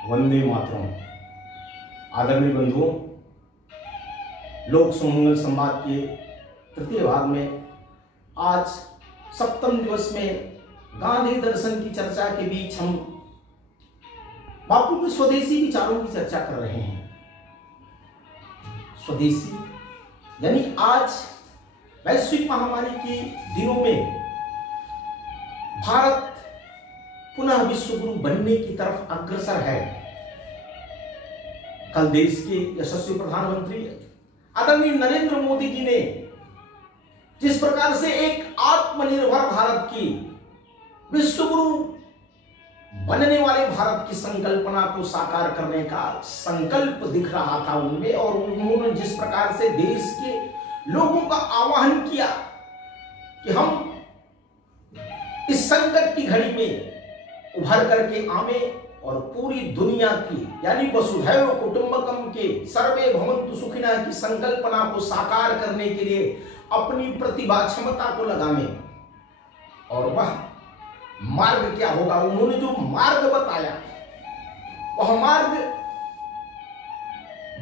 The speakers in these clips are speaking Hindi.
वंदे मातरम। आदरणीय बंधुओं, लोक सुमंगल संवाद के तृतीय भाग में आज सप्तम दिवस में गांधी दर्शन की चर्चा के बीच हम बापू के स्वदेशी विचारों की चर्चा कर रहे हैं। स्वदेशी यानी आज वैश्विक महामारी के दिनों में भारत पुनः विश्व गुरु बनने की तरफ अग्रसर है। कल देश के यशस्वी प्रधानमंत्री आदरणीय नरेंद्र मोदी जी ने जिस प्रकार से एक आत्मनिर्भर भारत की, विश्व गुरु बनने वाले भारत की संकल्पना को साकार करने का संकल्प दिख रहा था उनमें, और उन्होंने जिस प्रकार से देश के लोगों का आह्वान किया कि हम इस संकट की घड़ी में उभर करके आवे और पूरी दुनिया की यानी वसुधैव कुटुंबकम के सर्वे भवन्तु सुखिनः की संकल्पना को साकार करने के लिए अपनी प्रतिभा क्षमता को लगावे। और वह मार्ग क्या होगा, उन्होंने जो मार्ग बताया वह मार्ग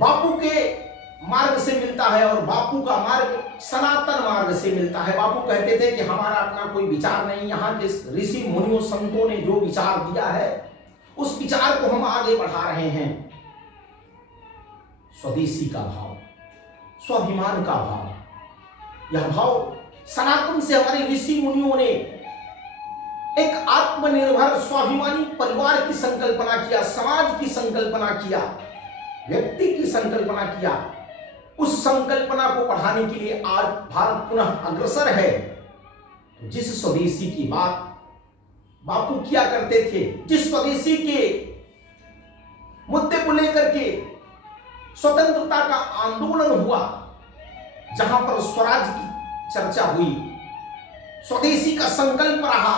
बापू के मार्ग से मिलता है, और बापू का मार्ग सनातन मार्ग से मिलता है। बापू कहते थे कि हमारा अपना कोई विचार नहीं, यहाँ के ऋषि मुनियों संतों ने जो विचार दिया है उस विचार को हम आगे बढ़ा रहे हैं। स्वदेशी का भाव, स्वाभिमान का भाव, यह भाव सनातन से हमारे ऋषि मुनियों ने एक आत्मनिर्भर स्वाभिमानी परिवार की संकल्पना किया, समाज की संकल्पना किया, व्यक्ति की संकल्पना किया। उस संकल्पना को बढ़ाने के लिए आज भारत पुनः अग्रसर है। जिस स्वदेशी की बात बापू किया करते थे, जिस स्वदेशी के मुद्दे को लेकर के स्वतंत्रता का आंदोलन हुआ, जहां पर स्वराज की चर्चा हुई, स्वदेशी का संकल्प रहा,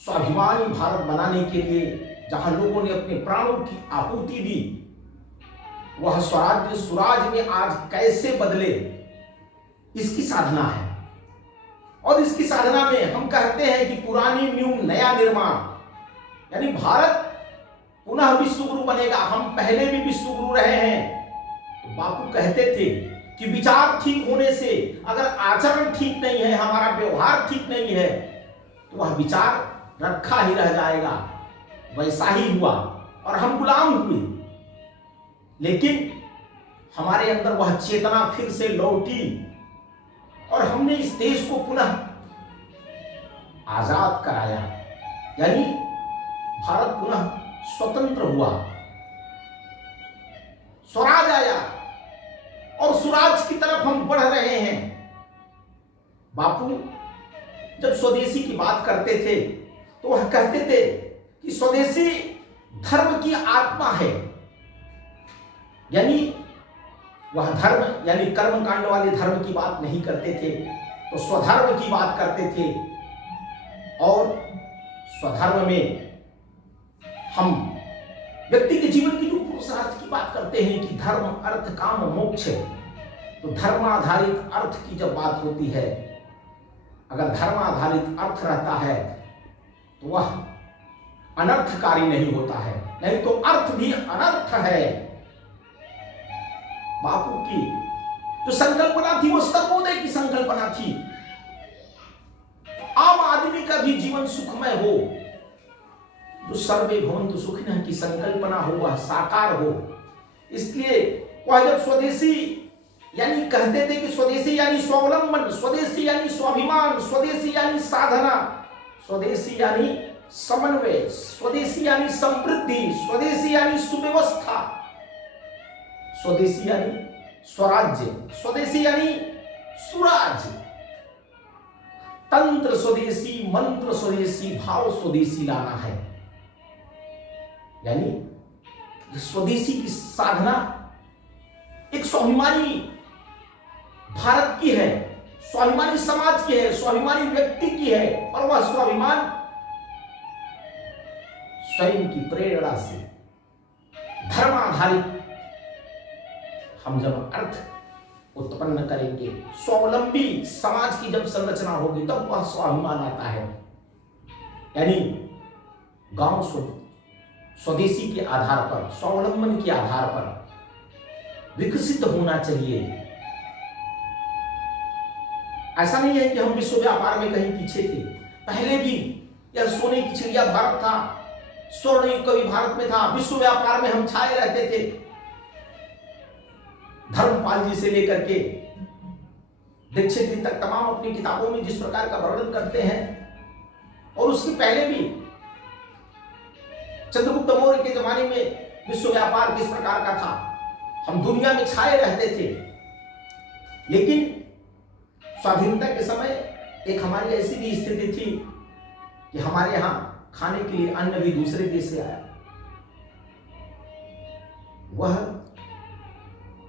स्वाभिमानी भारत बनाने के लिए जहां लोगों ने अपने प्राणों की आहुति दी, वह स्वराज्य सुराज में आज कैसे बदले, इसकी साधना है। और इसकी साधना में हम कहते हैं कि पुरानी न्यू नया निर्माण, यानी भारत पुनः विश्व गुरु बनेगा। हम पहले भी विश्व गुरु रहे हैं। तो बापू कहते थे कि विचार ठीक होने से अगर आचरण ठीक नहीं है, हमारा व्यवहार ठीक नहीं है, तो वह विचार रखा ही रह जाएगा। वैसा ही हुआ और हम गुलाम हुए। लेकिन हमारे अंदर वह चेतना फिर से लौटी और हमने इस देश को पुनः आजाद कराया, यानी भारत पुनः स्वतंत्र हुआ, स्वराज आया और स्वराज की तरफ हम बढ़ रहे हैं। बापू जब स्वदेशी की बात करते थे तो वह कहते थे कि स्वदेशी धर्म की आत्मा है, यानी वह धर्म यानी कर्मकांड वाले धर्म की बात नहीं करते थे, तो स्वधर्म की बात करते थे। और स्वधर्म में हम व्यक्ति के जीवन की जो पुरुषार्थ की बात करते हैं कि धर्म अर्थ काम मोक्ष, तो धर्म आधारित अर्थ की जब बात होती है, अगर धर्म आधारित अर्थ रहता है तो वह अनर्थकारी नहीं होता है, नहीं तो अर्थ भी अनर्थ है। बापू की जो संकल्पना थी वो सर्वोदय की संकल्पना थी, आम आदमी का भी जीवन सुखमय हो, जो सर्वे भवन्तु सुखिनः की संकल्पना हो वह साकार हो। इसलिए वह जब स्वदेशी यानी कहते थे कि स्वदेशी यानी स्वावलंबन, स्वदेशी यानी स्वाभिमान, स्वदेशी यानी साधना, स्वदेशी यानी समन्वय, स्वदेशी यानी समृद्धि, स्वदेशी यानी सुव्यवस्था, स्वदेशी यानी स्वराज्य, स्वदेशी यानी सुराज, तंत्र स्वदेशी, मंत्र स्वदेशी, भाव स्वदेशी लाना है। यानी स्वदेशी की साधना एक स्वाभिमानी भारत की है, स्वाभिमानी समाज की है, स्वाभिमानी व्यक्ति की है, और वह स्वाभिमान स्वयं की प्रेरणा से धर्म आधारित हम जब अर्थ उत्पन्न करेंगे, स्वावलंबी समाज की जब संरचना होगी, तब वह स्वाभिमान आता है। यानी गांव स्वदेशी के आधार पर, स्वावलंबन के आधार पर विकसित होना चाहिए। ऐसा नहीं है कि हम विश्व व्यापार में कहीं पीछे थे, पहले भी यह सोने की चिड़िया भारत था, स्वर्ण युग कभी भारत में था, विश्व व्यापार में हम छाए रहते थे। धर्मपाल जी से लेकर के दीक्षित जी तक तमाम अपनी किताबों में जिस प्रकार का वर्णन करते हैं, और उसके पहले भी चंद्रगुप्त मौर्य के जमाने में विश्व व्यापार किस प्रकार का था, हम दुनिया में छाए रहते थे। लेकिन स्वाधीनता के समय एक हमारी ऐसी भी स्थिति थी कि हमारे यहां खाने के लिए अन्न भी दूसरे देश से आया। वह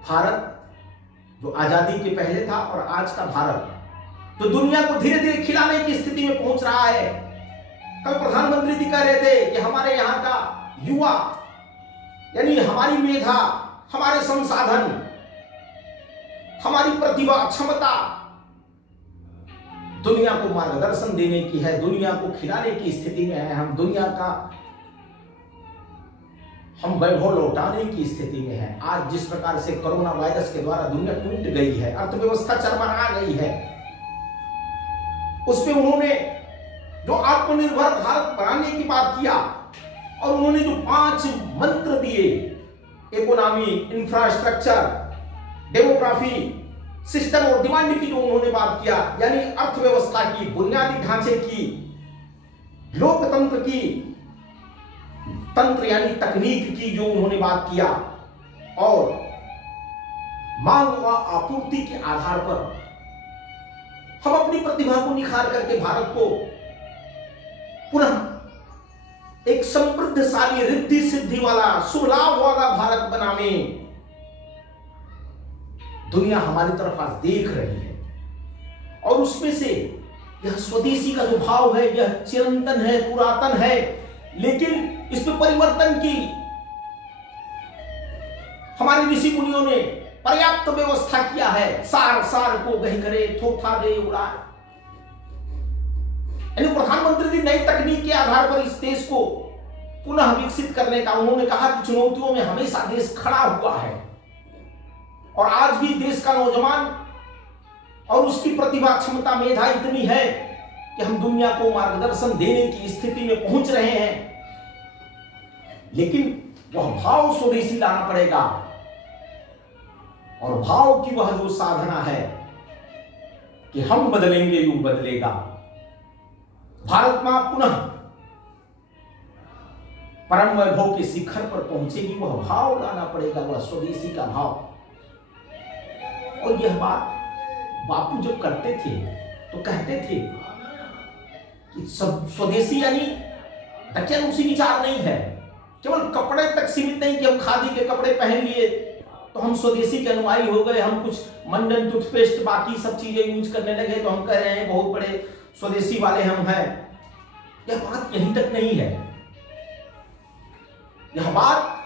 भारत जो आजादी के पहले था और आज का भारत तो दुनिया को धीरे धीरे खिलाने की स्थिति में पहुंच रहा है। कल प्रधानमंत्री जी कह रहे थे कि हमारे यहां का युवा, यानी हमारी मेधा, हमारे संसाधन, हमारी प्रतिभा, क्षमता दुनिया को मार्गदर्शन देने की है, दुनिया को खिलाने की स्थिति में है, हम दुनिया का हम वैभव लौटाने की स्थिति में है। आज जिस प्रकार से कोरोना वायरस के द्वारा दुनिया टूट गई है, अर्थव्यवस्था चरमरा गई है, उसमें उन्होंने जो आत्मनिर्भर भारत बनाने की बात किया और उन्होंने जो 5 मंत्र दिए, इकोनॉमी, इंफ्रास्ट्रक्चर, डेमोग्राफी, सिस्टम और डिमांड की जो उन्होंने बात किया, यानी अर्थव्यवस्था की, बुनियादी ढांचे की, लोकतंत्र की, तंत्र यानी तकनीक की जो उन्होंने बात किया, और मांग व आपूर्ति के आधार पर हम अपनी प्रतिभा को निखार करके भारत को पुनः एक समृद्धशाली, रिद्धि सिद्धि वाला, शुभ लाभ वाला भारत बनावे। दुनिया हमारी तरफ आज देख रही है और उसमें से यह स्वदेशी का जो भाव है यह चिरंतन है, पुरातन है, लेकिन इस पे परिवर्तन की हमारे ऋषि मुनियों ने पर्याप्त व्यवस्था किया है। सार सार को गही करे, थोथा दे उड़ाए। यानी प्रधानमंत्री जी नई तकनीक के आधार पर इस देश को पुनः विकसित करने का, उन्होंने कहा कि चुनौतियों में हमेशा देश खड़ा हुआ है और आज भी देश का नौजवान और उसकी प्रतिभा, क्षमता, मेधा इतनी है कि हम दुनिया को मार्गदर्शन देने की स्थिति में पहुंच रहे हैं। लेकिन वह भाव स्वदेशी लाना पड़ेगा और भाव की वह जो साधना है कि हम बदलेंगे युग बदलेगा, भारत मां पुनः परम वैभव के शिखर पर पहुंचेगी, वह भाव लाना पड़ेगा, वह स्वदेशी का भाव। और यह बात बापू जब करते थे तो कहते थे कि सब स्वदेशी यानी दक्षिणारूसी विचार नहीं है, केवल कपड़े तक सीमित नहीं कि हम खादी के कपड़े पहन लिए तो हम स्वदेशी के अनुयायी हो गए, हम कुछ मंडन, टूथपेस्ट, बाकी सब चीजें यूज करने लगे तो हम कह रहे हैं बहुत बड़े स्वदेशी वाले हम हैं। यह बात यहीं तक नहीं है। यह बात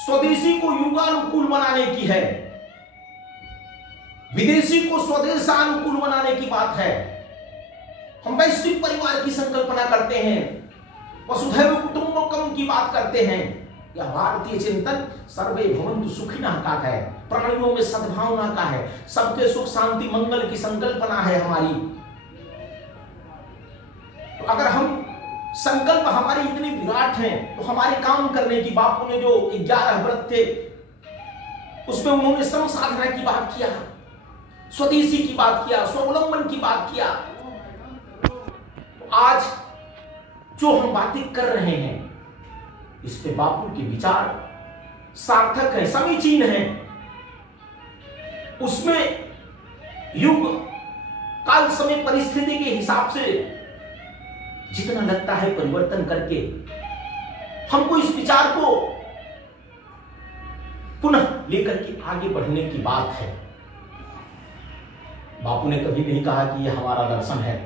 स्वदेशी को युगानुकूल बनाने की है, विदेशी को स्वदेशानुकूल बनाने की बात है। हम वैश्विक परिवार की संकल्पना करते हैं, वसुधैव कुटुंबकम की बात करते हैं। यह भारतीय चिंतन सर्वे भवन्तु सुखिनः का है, प्राणियों में सद्भावना का है, सबके सुख शांति मंगल की संकल्पना है हमारी। तो अगर हम संकल्प हमारे इतने विराट हैं तो हमारे काम करने की, बापू ने जो 11 व्रत थे उसमें उन्होंने श्रम साधना की बात किया, स्वदेशी की बात किया, स्वावलंबन की बात किया। तो आज जो हम बातें कर रहे हैं इस पे बापू के विचार सार्थक है, समीचीन है। उसमें युग काल समय परिस्थिति के हिसाब से जितना लगता है परिवर्तन करके हमको इस विचार को पुनः लेकर के आगे बढ़ने की बात है। बापू ने कभी नहीं कहा कि यह हमारा दर्शन है।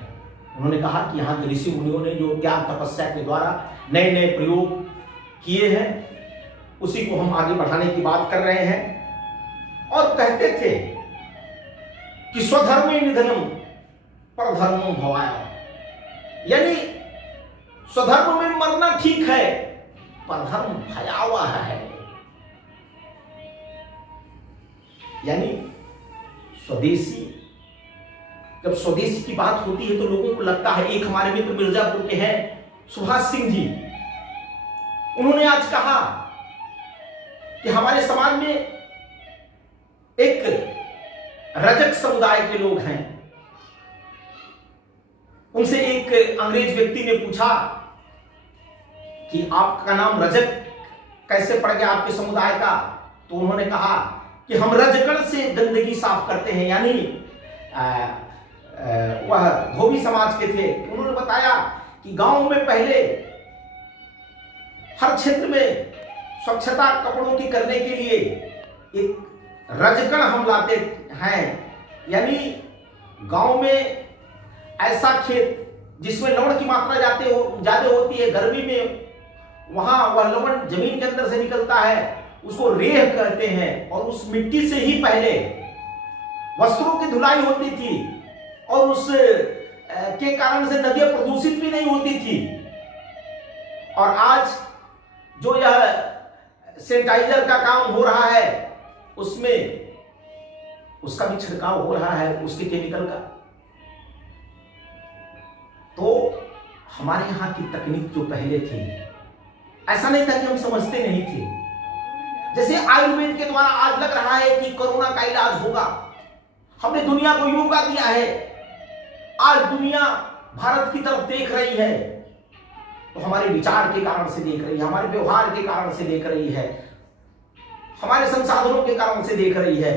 उन्होंने कहा कि यहाँ के ऋषि मुनियों ने जो ज्ञान तपस्या के द्वारा नए नए प्रयोग किए हैं उसी को हम आगे बढ़ाने की बात कर रहे हैं। और कहते थे कि स्वधर्मे निधनम परधर्मो भवाय, यानी स्वधर्म में मरना ठीक है परधर्म भयावह है। यानी स्वदेशी, जब स्वदेशी की बात होती है तो लोगों को लगता है, एक हमारे मित्र मिर्जापुर के हैं सुभाष सिंह जी, उन्होंने आज कहा कि हमारे समाज में एक रजक समुदाय के लोग हैं। उनसे एक अंग्रेज व्यक्ति ने पूछा कि आपका नाम रजक कैसे पड़ गया आपके समुदाय का? तो उन्होंने कहा कि हम रजकण से गंदगी साफ करते हैं, यानी वह धोबी समाज के थे। उन्होंने बताया कि गांव में पहले हर क्षेत्र में स्वच्छता कपड़ों की करने के लिए एक रजकण हम लाते हैं, यानी गांव में ऐसा खेत जिसमें लवण की मात्रा ज्यादा होती है, गर्मी में वहां वह लवण जमीन के अंदर से निकलता है, उसको रेह कहते हैं। और उस मिट्टी से ही पहले वस्त्रों की धुलाई होती थी और उस के कारण से नदियां प्रदूषित भी नहीं होती थी। और आज जो यह सैनिटाइजर का काम हो रहा है, उसमें उसका भी छिड़काव हो रहा है, उसके केमिकल का। तो हमारे यहां की तकनीक जो पहले थी, ऐसा नहीं था कि हम समझते नहीं थे। जैसे आयुर्वेद के द्वारा आज लग रहा है कि कोरोना का इलाज होगा, हमने दुनिया को योगा दिया है, आज दुनिया भारत की तरफ देख रही है, तो हमारे विचार के कारण से देख रही है, हमारे व्यवहार के कारण से देख रही है, हमारे संसाधनों के कारण से देख रही है,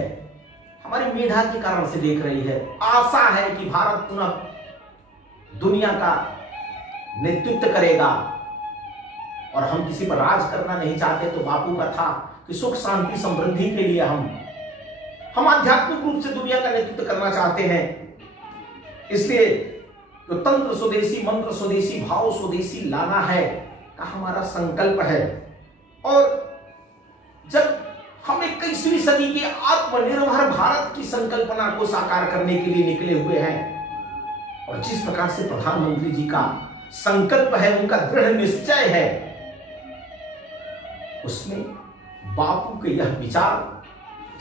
हमारी मेधा के कारण से देख रही है। आशा है कि भारत पुनः दुनिया का नेतृत्व करेगा। और हम किसी पर राज करना नहीं चाहते। तो बापू का था कि सुख शांति समृद्धि के लिए हम आध्यात्मिक रूप से दुनिया का नेतृत्व करना चाहते हैं। इसलिए तो तंत्र स्वदेशी, मंत्र स्वदेशी, भाव स्वदेशी लाना है का हमारा संकल्प है। और जब हम 21वीं सदी के आत्मनिर्भर भारत की संकल्पना को साकार करने के लिए निकले हुए हैं, और जिस प्रकार से प्रधानमंत्री जी का संकल्प है, उनका दृढ़ निश्चय है, उसमें बापू के यह विचार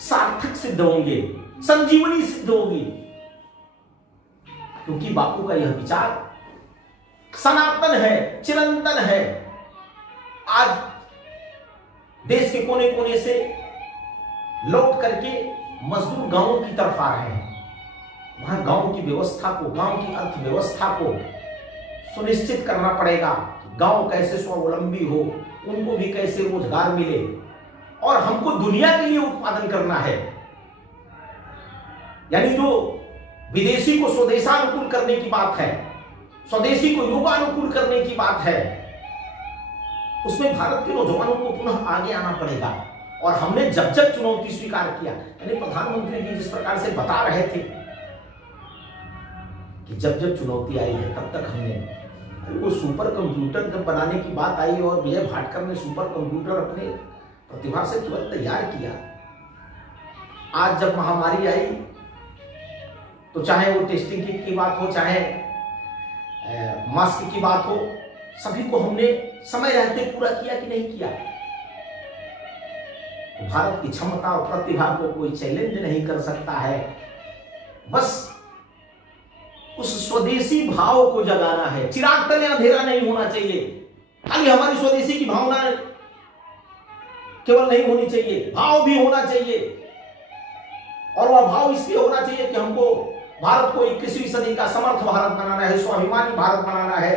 सार्थक सिद्ध होंगे, संजीवनी सिद्ध होगी। क्योंकि बापू का यह विचार सनातन है, चिरंतन है। आज देश के कोने कोने से लौट करके मजदूर गांवों की तरफ आ रहे हैं। वहां गांव की व्यवस्था को, गांव की अर्थव्यवस्था को सुनिश्चित करना पड़ेगा कि गांव कैसे स्वावलंबी हो, उनको भी कैसे रोजगार मिले। और हमको दुनिया के लिए उत्पादन करना है, यानी जो विदेशी को स्वदेशानुकूल करने की बात है, स्वदेशी को युगानुकूल करने की बात है, उसमें भारत के नौजवानों को पुनः आगे आना पड़ेगा। और हमने जब जब चुनौती स्वीकार किया, यानी प्रधानमंत्री जी जिस प्रकार से बता रहे थे कि जब जब चुनौती आई है तब तक हमने वो सुपर कंप्यूटर जब बनाने की बात आई और विजय भाटकर ने सुपर कंप्यूटर अपने प्रतिभा से तुरंत तैयार किया। आज जब महामारी आई तो चाहे वो टेस्टिंग किट की बात हो, चाहे मास्क की बात हो, सभी को हमने समय रहते पूरा किया कि नहीं किया। तो भारत की क्षमता और प्रतिभा को कोई चैलेंज नहीं कर सकता है। बस उस स्वदेशी भाव को जगाना है। चिराग तले अंधेरा नहीं होना चाहिए। खाली हमारी स्वदेशी की भावना केवल नहीं होनी चाहिए, भाव भी होना चाहिए। और वह भाव इसलिए होना चाहिए कि हमको भारत को 21वीं सदी का समर्थ भारत बनाना है, स्वाभिमानी भारत बनाना है,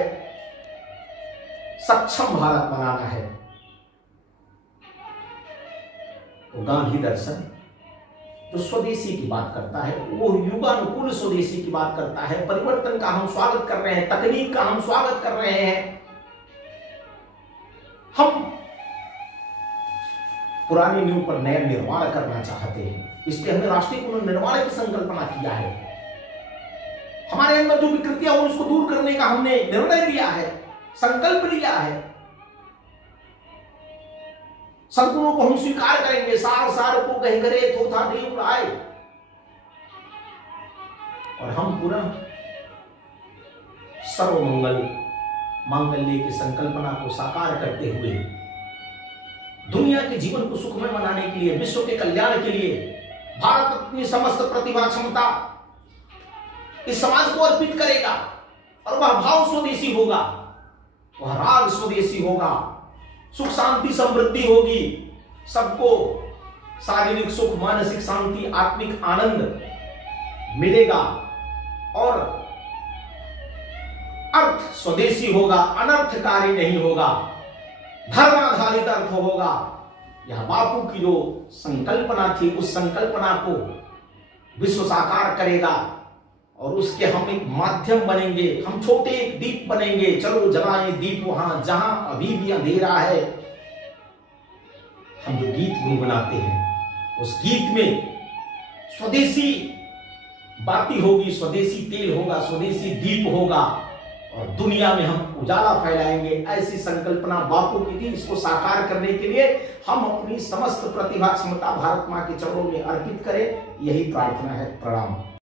सक्षम भारत बनाना है। तो गांधी दर्शन जो स्वदेशी की बात करता है, वो युगानुकूल स्वदेशी की बात करता है। परिवर्तन का हम स्वागत कर रहे हैं, तकनीक का हम स्वागत कर रहे हैं। हम पुरानी नींव पर नया निर्माण करना चाहते हैं, इसलिए हमने राष्ट्रीय पुनर्निर्माण की संकल्पना किया है। हमारे अंदर जो विकृतियां हो उसको दूर करने का हमने निर्णय लिया है, संकल्प लिया है। सद्गुणों को हम स्वीकार करेंगे, सार सार को गहगरे थोथा देव राय। और हम पुनः सर्वमंगल मांगल्य की संकल्पना को साकार करते हुए दुनिया के जीवन को सुखमय बनाने के लिए, विश्व के कल्याण के लिए भारत अपनी समस्त प्रतिभा क्षमता इस समाज को अर्पित करेगा। और वह भाव स्वदेशी होगा, वह राग स्वदेशी होगा, सुख शांति समृद्धि होगी, सबको शारीरिक सुख, मानसिक शांति, आत्मिक आनंद मिलेगा और अर्थ स्वदेशी होगा, अनर्थकारी नहीं होगा, धर्म आधारित अर्थ होगा। यह बापू की जो संकल्पना थी, उस संकल्पना को विश्व साकार करेगा और उसके हम एक माध्यम बनेंगे। हम छोटे एक दीप बनेंगे। चलो जलाएं दीप वहां जहां अभी भी अंधेरा है। हम जो गीत गुनगुनाते हैं उस गीत में स्वदेशी बाती होगी, स्वदेशी तेल होगा, स्वदेशी दीप होगा और दुनिया में हम उजाला फैलाएंगे। ऐसी संकल्पना बापू की थी। इसको साकार करने के लिए हम अपनी समस्त प्रतिभा क्षमता भारत मां के चरणों में अर्पित करें, यही प्रार्थना है। प्रणाम।